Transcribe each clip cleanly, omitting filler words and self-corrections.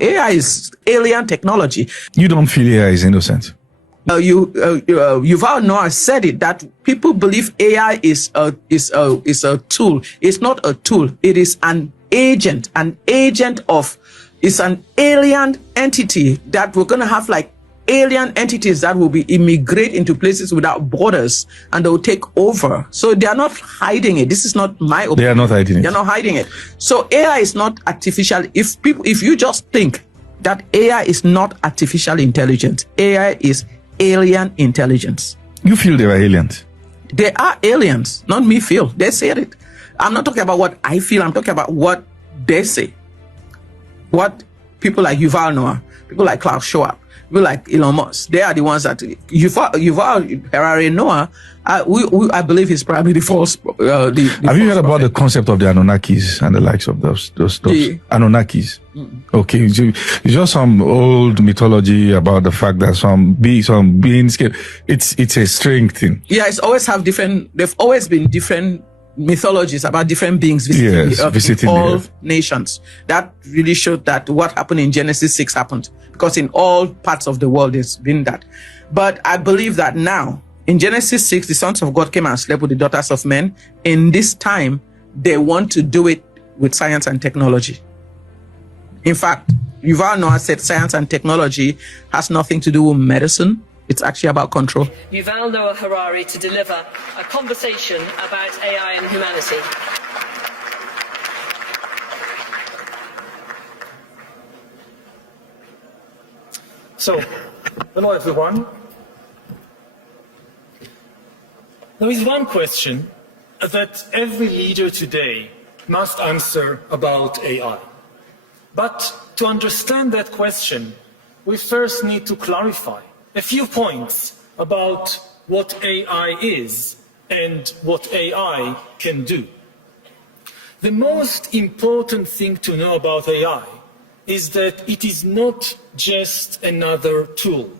AI is alien technology. You don't feel AI is innocent? Yuval Noah said it, that people believe AI is a tool. It's not a tool. It is an agent it's an alien entity that we're going to have, like alien entities that will be immigrate into places without borders, and they will take over. So they are not hiding it. This is not my opinion. They are not hiding it. They're not hiding it. So AI is not artificial. If you just think that AI is not artificial intelligence, AI is alien intelligence. You feel they are aliens? They are aliens, not me feel. They said it. I'm not talking about what I feel. I'm talking about what they say. What people like Yuval Noah, people like Klaus Schwab, people like Elon Musk, they are the ones that Yuval Harari Noah, I believe he's probably the false. Have you heard about the concept of the Anunnakis and the likes of those Anunnakis? Okay, it's just some old mythology about the fact that some beings it's a strange thing. Yeah, it's always have different. They've always been different mythologies about different beings visiting all nations. That really showed that what happened in Genesis 6 happened, because in all parts of the world there's been that. But I believe that now in Genesis 6, the sons of God came and slept with the daughters of men. In this time, they want to do it with science and technology. In fact, Yuval Noah said science and technology has nothing to do with medicine. It's actually about control. Yuval Noah Harari to deliver a conversation about AI and humanity. So, hello everyone. There is one question that every leader today must answer about AI. But to understand that question, we first need to clarify a few points about what AI is and what AI can do. The most important thing to know about AI is that it is not just another tool.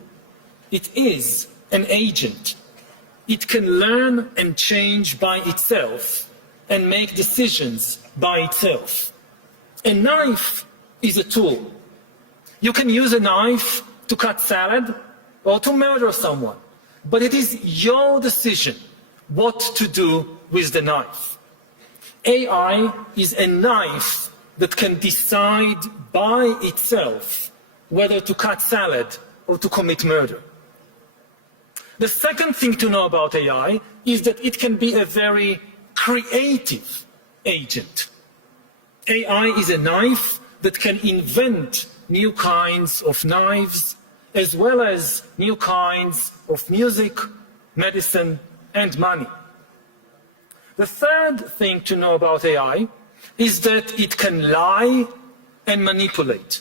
It is an agent. It can learn and change by itself and make decisions by itself. A knife is a tool. You can use a knife to cut salad or to murder someone, but it is your decision what to do with the knife. AI is a knife that can decide by itself whether to cut salad or to commit murder. The second thing to know about AI is that it can be a very creative agent. AI is a knife that can invent new kinds of knives, as well as new kinds of music, medicine, and money. The third thing to know about AI is that it can lie and manipulate.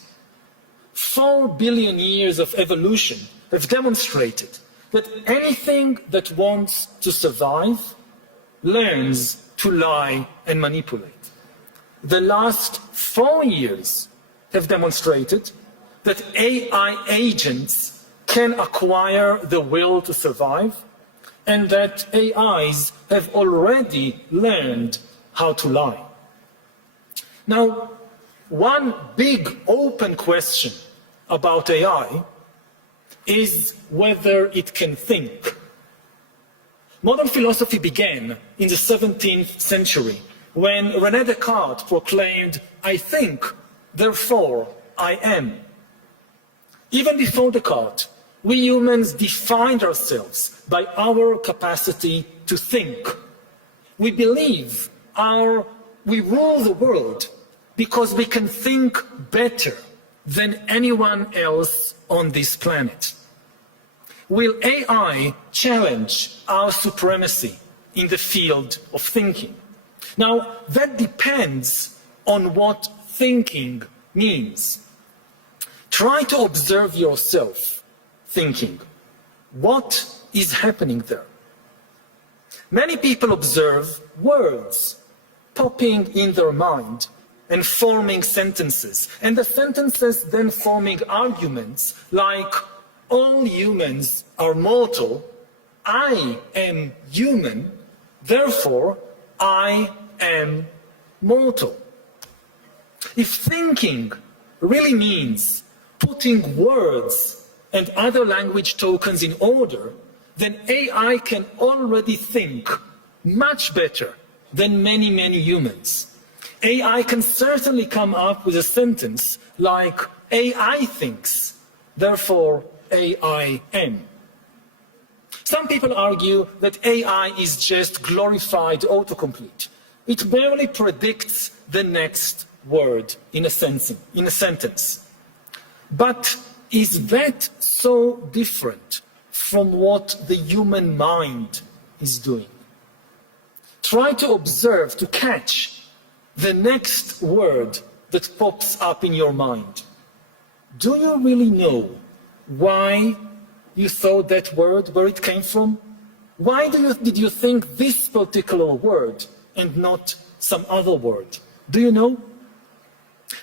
4 billion years of evolution have demonstrated that anything that wants to survive learns to lie and manipulate. The last 4 years have demonstrated that AI agents can acquire the will to survive, and that AIs have already learned how to lie. Now, one big open question about AI is whether it can think. Modern philosophy began in the 17th century when René Descartes proclaimed, "I think, therefore I am." Even before Descartes, we humans defined ourselves by our capacity to think. We believe we rule the world because we can think better than anyone else on this planet. Will AI challenge our supremacy in the field of thinking? Now, that depends on what thinking means. Try to observe yourself thinking. What is happening there? Many people observe words popping in their mind and forming sentences, and the sentences then forming arguments like, all humans are mortal, I am human, therefore I am mortal. If thinking really means putting words and other language tokens in order, then AI can already think much better than many, many humans. AI can certainly come up with a sentence like, AI thinks, therefore AI am. Some people argue that AI is just glorified autocomplete. It barely predicts the next word in a sentence. But is that so different from what the human mind is doing? Try to observe, to catch the next word that pops up in your mind. Do you really know why you thought that word, where it came from? Why did you think this particular word and not some other word? Do you know?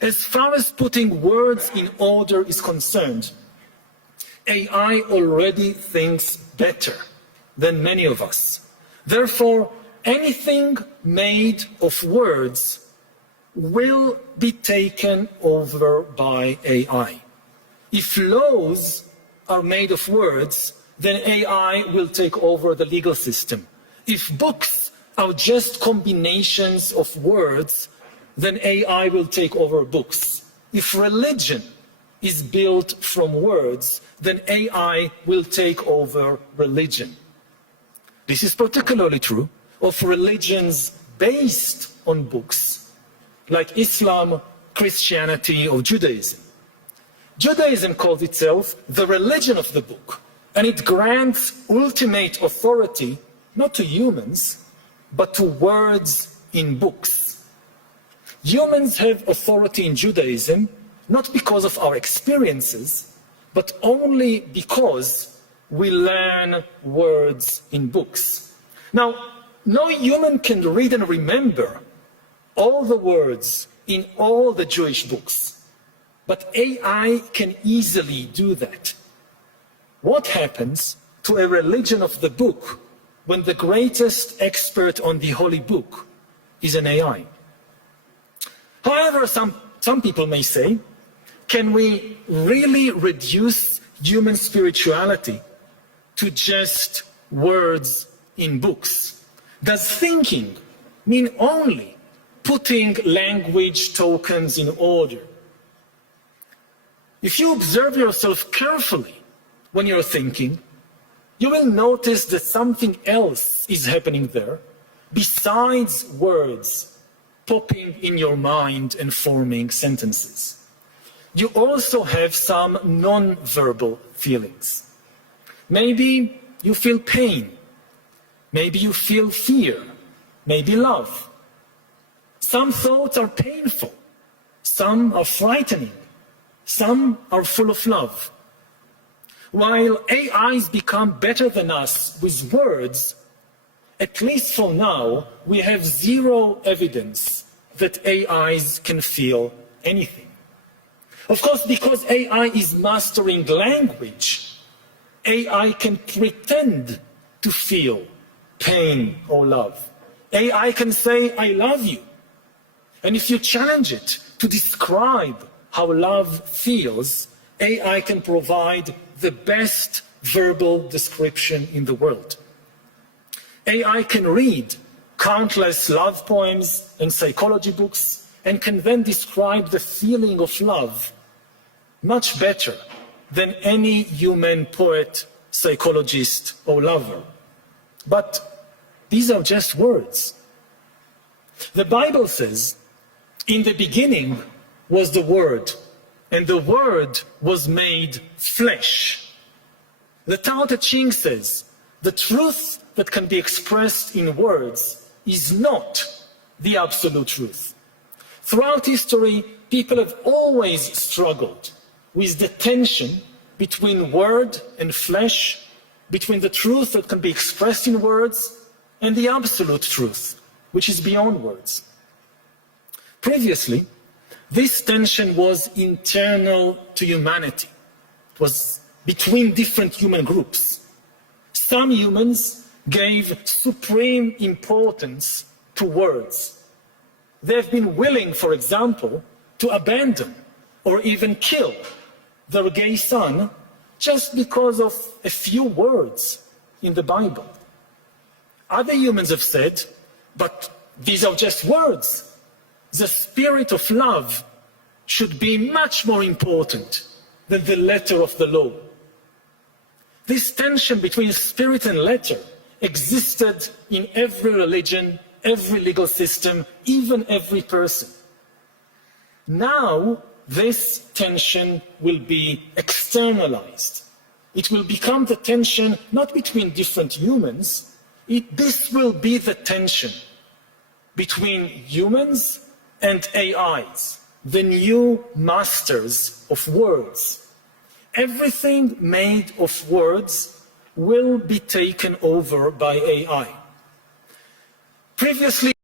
As far as putting words in order is concerned, AI already thinks better than many of us. Therefore, anything made of words will be taken over by AI. If laws are made of words, then AI will take over the legal system. If books are just combinations of words, then AI will take over books. If religion is built from words, then AI will take over religion. This is particularly true of religions based on books, like Islam, Christianity, or Judaism. Judaism calls itself the religion of the book, and it grants ultimate authority not to humans, but to words in books. Humans have authority in Judaism not because of our experiences, but only because we learn words in books. Now, no human can read and remember all the words in all the Jewish books, but AI can easily do that. What happens to a religion of the book when the greatest expert on the holy book is an AI? However, some people may say, can we really reduce human spirituality to just words in books? Does thinking mean only putting language tokens in order? If you observe yourself carefully when you're thinking, you will notice that something else is happening there besides words popping in your mind and forming sentences. You also have some non-verbal feelings. Maybe you feel pain. Maybe you feel fear. Maybe love. Some thoughts are painful. Some are frightening. Some are full of love. While AIs become better than us with words, at least for now, we have zero evidence that AIs can feel anything. Of course, because AI is mastering language, AI can pretend to feel pain or love. AI can say, I love you. And if you challenge it to describe how love feels, AI can provide the best verbal description in the world. AI can read countless love poems and psychology books and can then describe the feeling of love much better than any human poet, psychologist, or lover. But these are just words. The Bible says, in the beginning was the Word, and the Word was made flesh. The Tao Te Ching says, the truth that can be expressed in words is not the absolute truth. Throughout history, people have always struggled with the tension between word and flesh, between the truth that can be expressed in words and the absolute truth, which is beyond words. Previously, this tension was internal to humanity. It was between different human groups. Some humans gave supreme importance to words. They have been willing, for example, to abandon or even kill their gay son just because of a few words in the Bible. Other humans have said, but these are just words. The spirit of love should be much more important than the letter of the law. This tension between spirit and letter existed in every religion, every legal system, even every person. Now, this tension will be externalized. It will become the tension not between different humans, this will be the tension between humans and AIs, the new masters of words. Everything made of words will be taken over by AI. Previously,